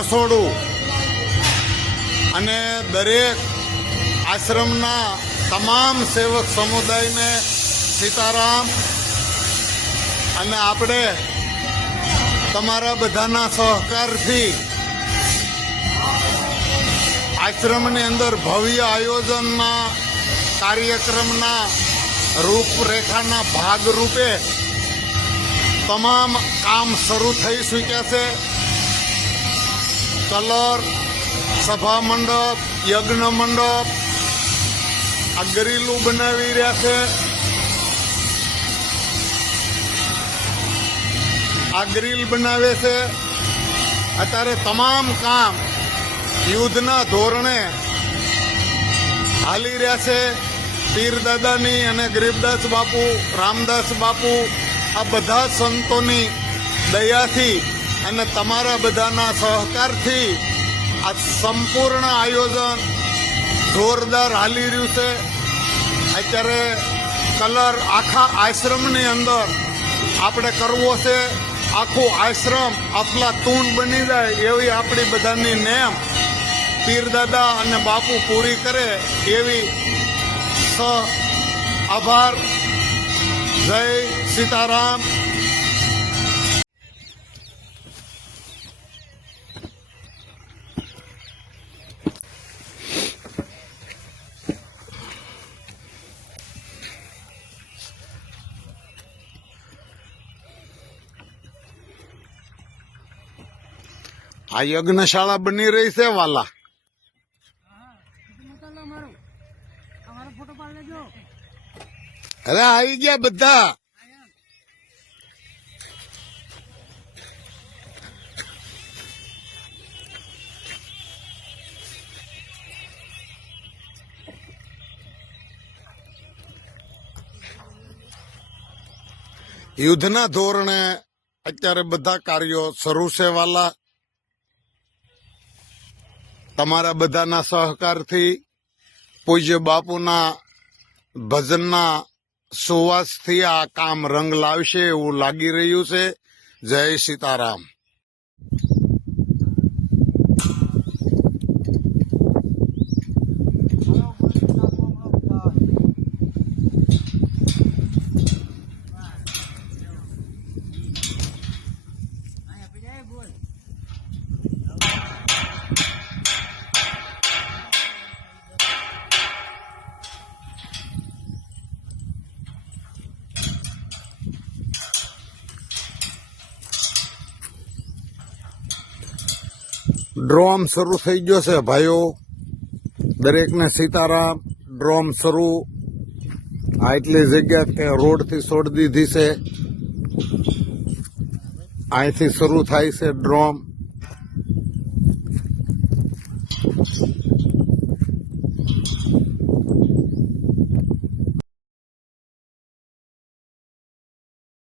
રસોડું. અને દરેક આશ્રમના તમામ સેવક સમુદાયને સીતારામ અને આપણે તમારા બધાના સહકારથી આશ્રમની અંદર ભવ્ય આયોજનના કાર્યક્રમના રૂપરેખાના ભાગરૂપે તમામ કામ શરૂ થઈ ચૂક્યા છે. કલર, સભા મંડપ, યજ્ઞ મંડપ, આ ગરીલું બનાવી રહ્યા છે. આ ગ્રીલ બનાવે છે. અત્યારે તમામ કામ યુદ્ધના ધોરણે હાલી રહ્યા છે. પીર દાદાની અને ગરીબદાસ બાપુ, રામદાસ બાપુ, આ બધા સંતોની દયાથી અને તમારા બધાના સહકારથી આ સંપૂર્ણ આયોજન જોરદાર હાલી રહ્યું છે. અત્યારે કલર આખા આશ્રમની અંદર આપણે કરવો છે. આખું આશ્રમ આટલા તૂણ બની જાય એવી આપણી બધાની નેમ પીરદાદા અને બાપુ પૂરી કરે એવી સ આભાર. જય સીતારામ. આ યજ્ઞશાળા બની રહી છે, વાલા. અરે આવી ગયા બધા. યુદ્ધના ધોરણે અત્યારે બધા કાર્યો શરૂ છે, વાલા. તમારા બધાના સહકારથી પૂજ્ય બાપુના ભજનના સુવાસથી આ કામ રંગ લાવશે એવું લાગી રહ્યું છે. જય સીતારામ. ડ્રોમ શરૂ થઈ ગયો છે, ભાઈઓ. દરેકને સીતારામ, ડ્રોમ શરૂ. આ એટલી જગ્યા ત્યાં રોડથી છોડી દીધી છે. અહીંથી શરૂ થાય છે ડ્રોમ.